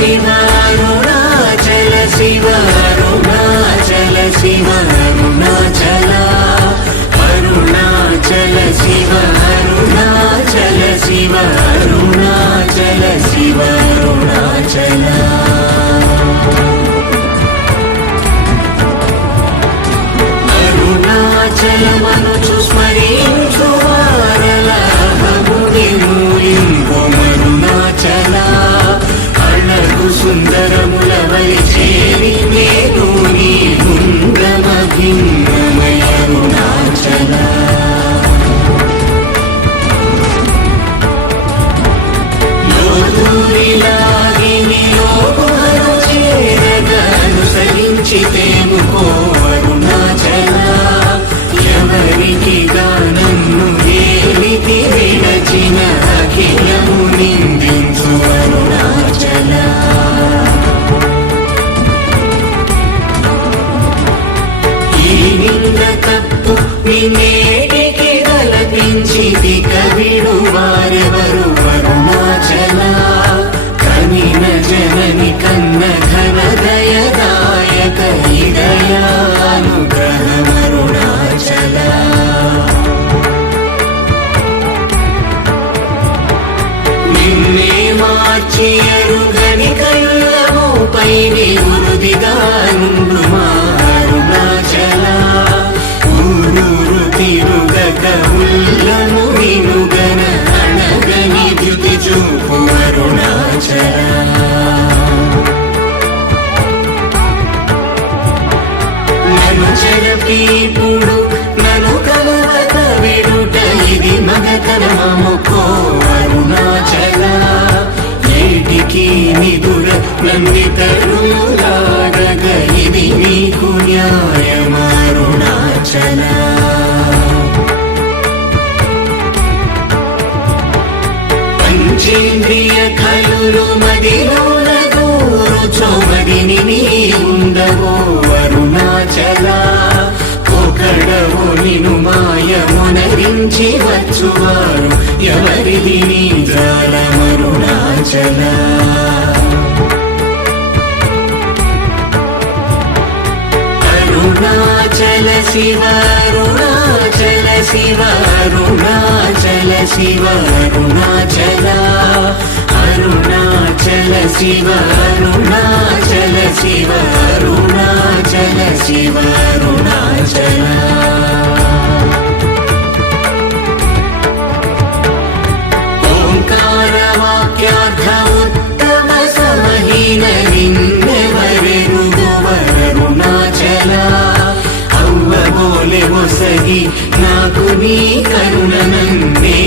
see the అనుసరించితేము కో అరుణాచల ఎవరికి గానన్ను ఏలికి విడచిన అఖిలము నిందించు అరుణాచల ఈ నింద తప్పు నిన్నేటికి గలపించి కవిడు వారెవరు మార్చి అరుగని కళ్ళము పైని ఉరుదిగా నుండు మారుణాచల ఊరూరు తిరుగక ఉల్లము వినుగన అణగని ధృతి చూపు అరుణాచల. నన్ను చెరపీపుడు నన్ను కలవక విడుట ఇది మగతనముకో అరుణాచల నందితరులాగగ ఇది నీకు న్యాయమారుణాచల పంచేంద్రియ కలులు మదిలోన గోరుచోమదిని నీ ఉండవో అరుణాచల ఒకడవో నిను మాయమునరించి వచ్చువారు ఎవరిది నీ జాలమరుణాచల అరుణాచల శివ అరుణాచల శివ అరుణాచల శివ అరుణాచల అరుణాచల శివ అరుణాచల శివ అరుణాచల శివ అరుణాచల ఓంకారవాక్యార్థ ఉత్తమ నీ కరుణ నన్నే